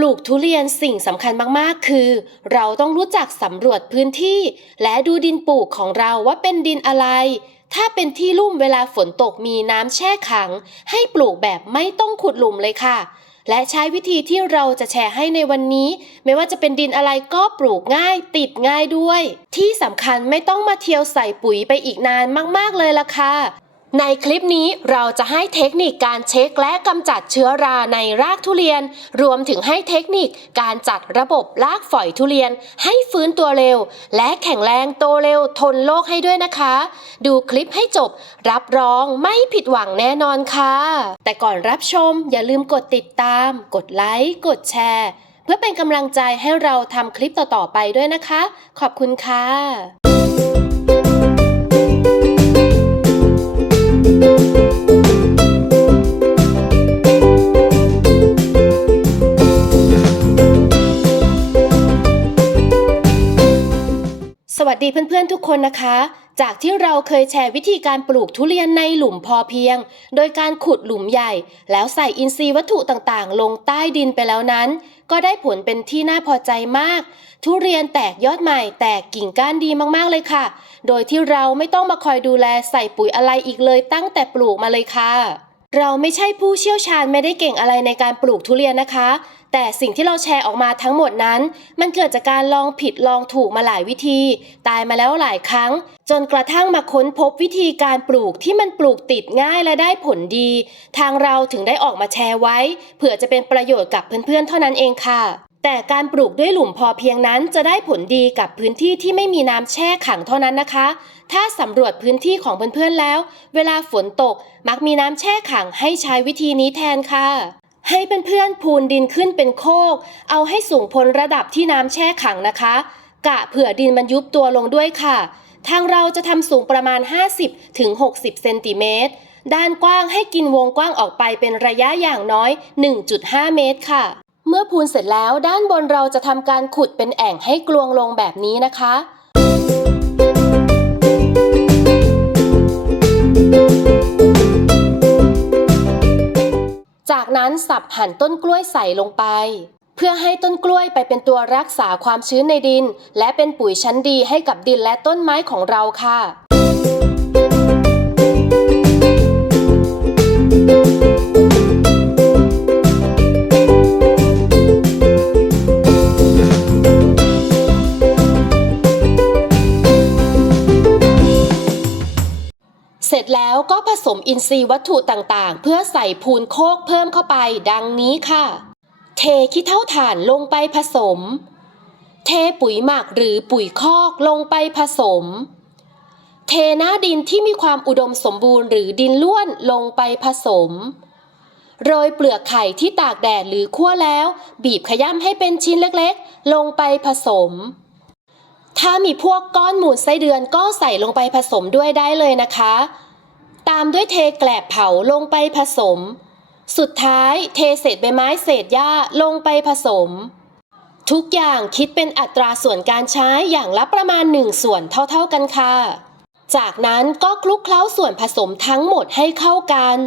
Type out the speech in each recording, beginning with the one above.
ปลูกทุเรียนสิ่งสำคัญมากๆ คือ เราต้องรู้จักสำรวจพื้นที่ และดูดินปลูกของเราว่าเป็นดินอะไร ถ้าเป็นที่ลุ่มเวลาฝนตกมีน้ำแช่ขัง ให้ปลูกแบบไม่ต้องขุดหลุมเลยค่ะ และใช้วิธีที่เราจะแชร์ให้ในวันนี้ ไม่ว่าจะเป็นดินอะไรก็ปลูกง่าย ติดง่ายด้วย ที่สำคัญไม่ต้องมาเที่ยวใส่ปุ๋ยไปอีกนานมากๆเลยล่ะค่ะ ในคลิปนี้เราจะให้เทคนิคการเช็คและกำจัดเชื้อราในรากทุเรียน รวมถึงให้เทคนิคการจัดระบบรากฝอยทุเรียน ให้ฟื้นตัวเร็ว และแข็งแรงโตเร็วทนโรคให้ด้วยนะคะ ดูคลิปให้จบ รับรองไม่ผิดหวังแน่นอนค่ะ แต่ก่อนรับชมอย่าลืมกดติดตาม กดไลค์กดแชร์ เพื่อเป็นกำลังใจให้เราทำคลิปต่อๆไปด้วยนะคะ ขอบคุณค่ะ ดีเพื่อนๆทุกคนนะคะ จากที่เราเคยแชร์วิธีการปลูกทุเรียนในหลุมพอเพียง โดยการขุดหลุมใหญ่ แล้วใส่อินทรีย์วัตถุต่างๆ ลงใต้ดินไปแล้วนั้น ก็ได้ผลเป็นที่น่าพอใจมาก ทุเรียนแตกยอดใหม่แตกกิ่งก้านดีมากๆเลยค่ะ โดยที่เราไม่ต้องมาคอยดูแลใส่ปุ๋ยอะไรอีกเลยตั้งแต่ปลูกมาเลยค่ะ เราไม่ใช่ผู้เชี่ยวชาญไม่ได้เก่งอะไรในการปลูกทุเรียนนะคะ แต่สิ่งที่เราแชร์ออกมาทั้งหมดนั้น มันเกิดจากการลองผิดลองถูกมาหลายวิธี ตายมาแล้วหลายครั้ง จนกระทั่งมาค้นพบวิธีการปลูกที่มันปลูกติดง่ายและได้ผลดี ทางเราถึงได้ออกมาแชร์ไว้ เผื่อจะเป็นประโยชน์กับเพื่อนๆเท่านั้นเองค่ะ แต่การปลูกด้วยหลุมพอเพียงนั้นจะได้ผลดีกับพื้นที่ที่ไม่มีน้ำแช่ขังเท่านั้นนะคะ ถ้าสำรวจพื้นที่ของเพื่อนๆแล้ว เวลาฝนตกมักมีน้ำแช่ขังให้ใช้วิธีนี้แทนค่ะ ให้เพื่อนๆพูนดินขึ้นเป็นโคก เอาให้สูงพ้นระดับที่น้ำแช่ขังนะคะ กะเผื่อดินมันยุบตัวลงด้วยค่ะ ทางเราจะทำสูงประมาณ 50ถึง60เซนติเมตร ด้านกว้างให้กินวงกว้างออกไปเป็นระยะอย่างน้อย 1.5 เมตรค่ะ เมื่อพูนเสร็จแล้วด้านบนเราจะทำการขุดเป็นแอ่งให้กลวงลงแบบนี้นะคะ จากนั้นสับหั่นต้นกล้วยใส่ลงไป เพื่อให้ต้นกล้วยไปเป็นตัวรักษาความชื้นในดิน และเป็นปุ๋ยชั้นดีให้กับดินและต้นไม้ของเราค่ะ เสร็จแล้วก็ผสมอินทรีย์วัตถุต่างๆ เพื่อใส่พูนโคกเพิ่มเข้าไปดังนี้ค่ะ เทขี้เท่าถ่านลงไปผสม เทปุ๋ยหมักหรือปุ๋ยคอกลงไปผสม เทหน้าดินที่มีความอุดมสมบูรณ์หรือดินล้วนลงไปผสม โรยเปลือกไข่ที่ตากแดดหรือคั่วแล้ว บีบขย้ำให้เป็นชิ้นเล็กๆ ลงไปผสม ถ้ามีพวกก้อนหมูนไส้เดือนก็ใส่ลงไปผสมด้วยได้เลยนะคะ ตามด้วยเทแกลบเผาลงไปผสม สุดท้ายเทเศษใบไม้เศษหญ้าลงไปผสม ทุกอย่างคิดเป็นอัตราส่วนการใช้อย่างละประมาณ 1 ส่วนเท่าๆกันค่ะ จากนั้นก็คลุกเคล้าส่วนผสมทั้งหมดให้เข้ากัน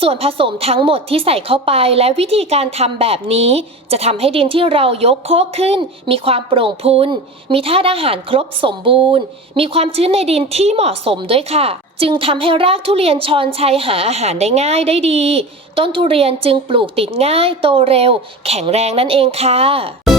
ส่วนผสมทั้งหมดที่ใส่เข้าไปและวิธีการทำแบบนี้ จะทำให้ดินที่เรายกโคกขึ้น มีความโปร่งพุนมีธาตุอาหารครบสมบูรณ์ มีความชื้นในดินที่เหมาะสมด้วยค่ะ จึงทำให้รากทุเรียนชอนชัยหาอาหารได้ง่ายได้ดี ต้นทุเรียนจึงปลูกติดง่ายโตเร็ว แข็งแรงนั่นเองค่ะ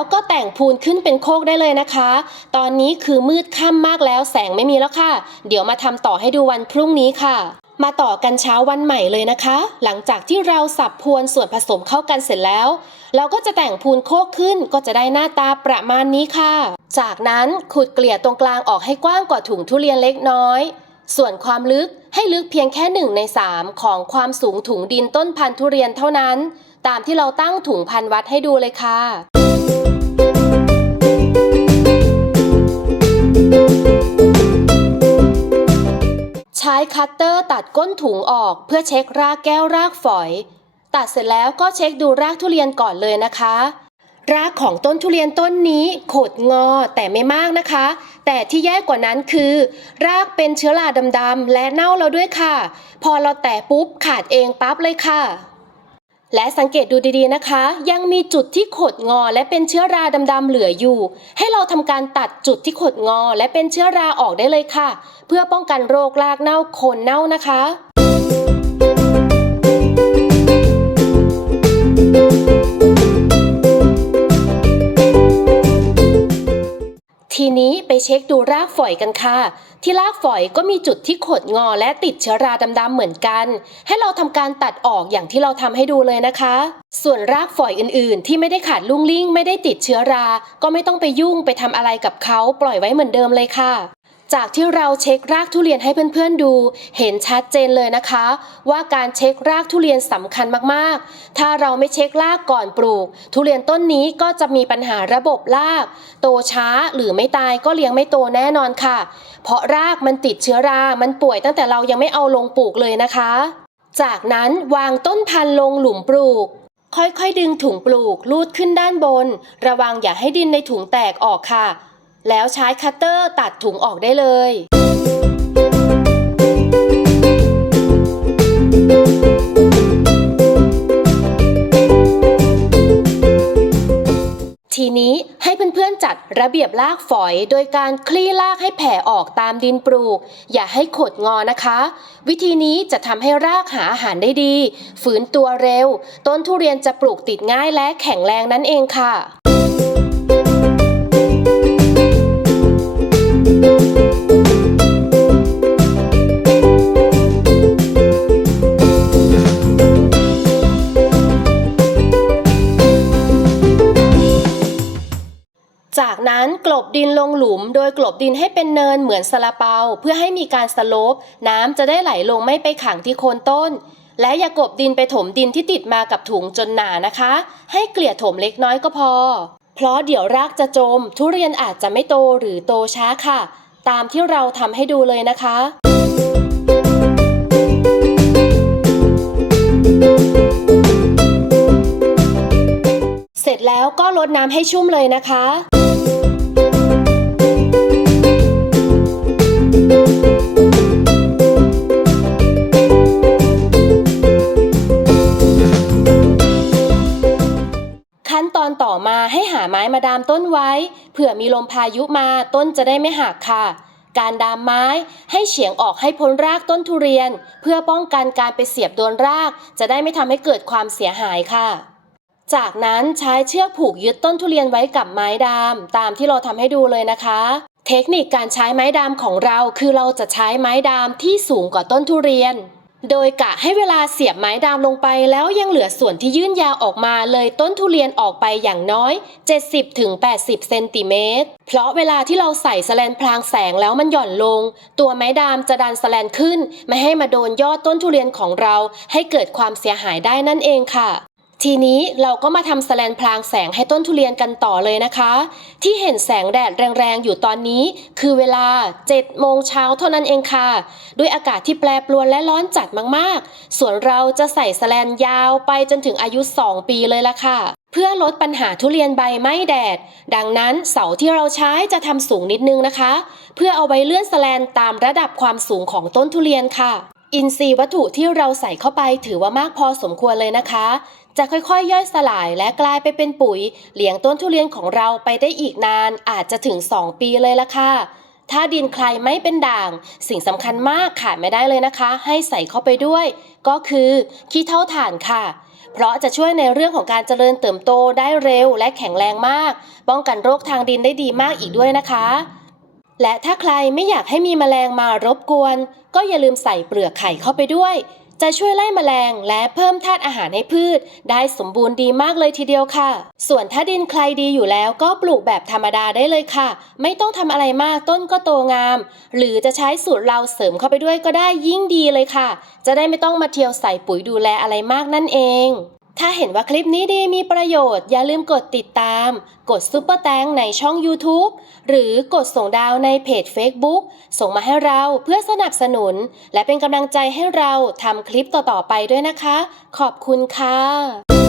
แล้วก็แต่งพูนขึ้นเป็นโคกได้เลยนะคะ ตอนนี้คือมืดค่ำมากแล้วแสงไม่มีแล้วค่ะ เดี๋ยวมาทำต่อให้ดูวันพรุ่งนี้ค่ะมาต่อกันเช้าวันใหม่เลยนะคะ หลังจากที่เราสับพวนส่วนผสมเข้ากันเสร็จแล้ว เราก็จะแต่งพูนโคกขึ้นก็จะได้หน้าตาประมาณนี้ค่ะ จากนั้นขุดเกลี่ยตรงกลางออกให้กว้างกว่าถุงทุเรียนเล็กน้อย ส่วนความลึกให้ลึกเพียงแค่หนึ่งในสามของความสูงถุงดินต้นพันธุ์ทุเรียนเท่านั้น ตามที่เราตั้งถุงพันวัดให้ดูเลยค่ะ ใช้คัตเตอร์ตัดก้นถุงออกเพื่อเช็ครากแก้วรากฝอย ตัดเสร็จแล้วก็เช็คดูรากทุเรียนก่อนเลยนะคะ รากของต้นทุเรียนต้นนี้ขดงอแต่ไม่มากนะคะ แต่ที่แย่กว่านั้นคือ รากเป็นเชื้อราดำๆและเน่าแล้วด้วยค่ะ พอเราแตะปุ๊บขาดเองปั๊บเลยค่ะ และสังเกตดูดีๆนะคะ ยังมีจุดที่ขดงอและเป็นเชื้อราดำๆเหลืออยู่ ให้เราทำการตัดจุดที่ขดงอและเป็นเชื้อราออกได้เลยค่ะ เพื่อป้องกันโรครากเน่าโคนเน่านะคะ ทีนี้ไปเช็คดูรากฝอยกันค่ะ ที่รากฝอยก็มีจุดที่ขดงอและติดเชื้อราดำๆเหมือนกัน ให้เราทำการตัดออกอย่างที่เราทำให้ดูเลยนะคะ ส่วนรากฝอยอื่นๆ ที่ไม่ได้ขาดลุ่งลิ่งไม่ได้ติดเชื้อรา ก็ไม่ต้องไปยุ่งไปทำอะไรกับเขาปล่อยไว้เหมือนเดิมเลยค่ะ จากที่เราเช็ครากทุเรียนให้เพื่อนๆดู เห็นชัดเจนเลยนะคะ ว่าการเช็ครากทุเรียนสำคัญมากๆ ถ้าเราไม่เช็ครากก่อนปลูก ทุเรียนต้นนี้ก็จะมีปัญหาระบบราก โตช้าหรือไม่ตายก็เลี้ยงไม่โตแน่นอนค่ะ เพราะรากมันติดเชื้อรา มันป่วยตั้งแต่เรายังไม่เอาลงปลูกเลยนะคะ จากนั้นวางต้นพันธุ์ลงหลุมปลูกค่อยๆ ดึงถุงปลูกลูดขึ้นด้านบน ระวังอย่าให้ดินในถุงแตกออกค่ะ แล้วใช้คัตเตอร์ตัดถุงออกได้เลยทีนี้ให้เพื่อนๆจัดระเบียบรากฝอยโดยการคลี่รากให้แผ่ออกตามดินปลูก อย่าให้ขดงอนะคะ วิธีนี้จะทำให้รากหาอาหารได้ดี ฝืนตัวเร็ว ต้นทุเรียนจะปลูกติดง่ายและแข็งแรงนั่นเองค่ะ จากนั้นกลบดินลงหลุมโดยกลบดินให้เป็นเนินเหมือนสลาเปา เพื่อให้มีการสโลปน้ำจะได้ไหลลงไม่ไปขังที่โคนต้น และอย่ากลบดินไปถมดินที่ติดมากับถุงจนหนานะคะ ให้เกลี่ยถมเล็กน้อยก็พอ เพราะเดี๋ยวรากจะจม ทุเรียนอาจจะไม่โตหรือโตช้าค่ะ ตามที่เราทำให้ดูเลยนะคะเสร็จแล้วก็รดน้ำให้ชุ่มเลยนะคะ ดามต้นไว้ เผื่อมีลมพายุมาต้นจะได้ไม่หักค่ะ การดามไม้ให้เฉียงออกให้พ้นรากต้นทุเรียน เพื่อป้องกันการไปเสียบโดนราก จะได้ไม่ทำให้เกิดความเสียหายค่ะ จากนั้นใช้เชือกผูกยึดต้นทุเรียนไว้กับไม้ดาม ตามที่เราทำให้ดูเลยนะคะเทคนิคการใช้ไม้ดามของเราคือเราจะใช้ไม้ดามที่สูงกว่าต้นทุเรียน โดยกะให้เวลาเสียบไม้ดามลงไปแล้วยังเหลือส่วนที่ยื่นยาวออกมาเลยต้นทุเรียนออกไปอย่างน้อย 70-80 เซนติเมตร เพราะเวลาที่เราใส่สแลนพรางแสงแล้วมันหย่อนลง ตัวไม้ดามจะดันสแลนขึ้น ไม่ให้มาโดนยอดต้นทุเรียนของเรา ให้เกิดความเสียหายได้นั่นเองค่ะ ทีนี้เราก็มาทำสแลนพรางแสงให้ต้นทุเรียนกันต่อเลยนะคะ ที่เห็นแสงแดดแรงๆ อยู่ตอนนี้ คือเวลา 7 โมงเช้าเท่านั้นเองค่ะ ด้วยอากาศที่แปรปรวนและร้อนจัดมากๆ ส่วนเราจะใส่สแลนยาวไปจนถึงอายุ 2 ปีเลยละค่ะ เพื่อลดปัญหาทุเรียนใบไหม้แดด ดังนั้นเสาที่เราใช้จะทำสูงนิดนึงนะคะ เพื่อเอาไว้เลื่อนสแลนตามระดับความสูงของต้นทุเรียนค่ะ อินทรีย์วัตถุที่เราใส่เข้าไปถือว่ามากพอสมควรเลยนะคะ จะค่อยๆ ย่อยสลายและกลายไปเป็นปุ๋ยเลี้ยงต้นทุเรียนของเราไปได้อีกนานอาจจะถึง 2 ปีเลยละค่ะ ถ้าดินใครไม่เป็นด่าง สิ่งสำคัญมากขาดไม่ได้เลยนะคะ ให้ใส่เข้าไปด้วย ก็คือขี้เท่าถ่านค่ะ เพราะจะช่วยในเรื่องของการเจริญเติบโตได้เร็วและแข็งแรงมาก ป้องกันโรคทางดินได้ดีมากอีกด้วยนะคะ และถ้าใครไม่อยากให้มีแมลงมารบกวน ก็อย่าลืมใส่เปลือกไข่เข้าไปด้วย จะช่วยไล่แมลงและเพิ่มธาตุอาหารให้พืช ได้สมบูรณ์ดีมากเลยทีเดียวค่ะ ส่วนถ้าดินใครดีอยู่แล้วก็ปลูกแบบธรรมดาได้เลยค่ะ ไม่ต้องทำอะไรมากต้นก็โตงาม หรือจะใช้สูตรเราเสริมเข้าไปด้วยก็ได้ยิ่งดีเลยค่ะ จะได้ไม่ต้องมาเที่ยวใส่ปุ๋ยดูแลอะไรมากนั่นเอง ถ้าเห็นว่าคลิปนี้ดีมีประโยชน์ อย่าลืมกดติดตาม กดซุปเปอร์แตงในช่อง YouTube หรือกดส่งดาวในเพจ Facebook ส่งมาให้เราเพื่อสนับสนุน และเป็นกำลังใจให้เราทำคลิปต่อๆไปด้วยนะคะ ขอบคุณค่ะ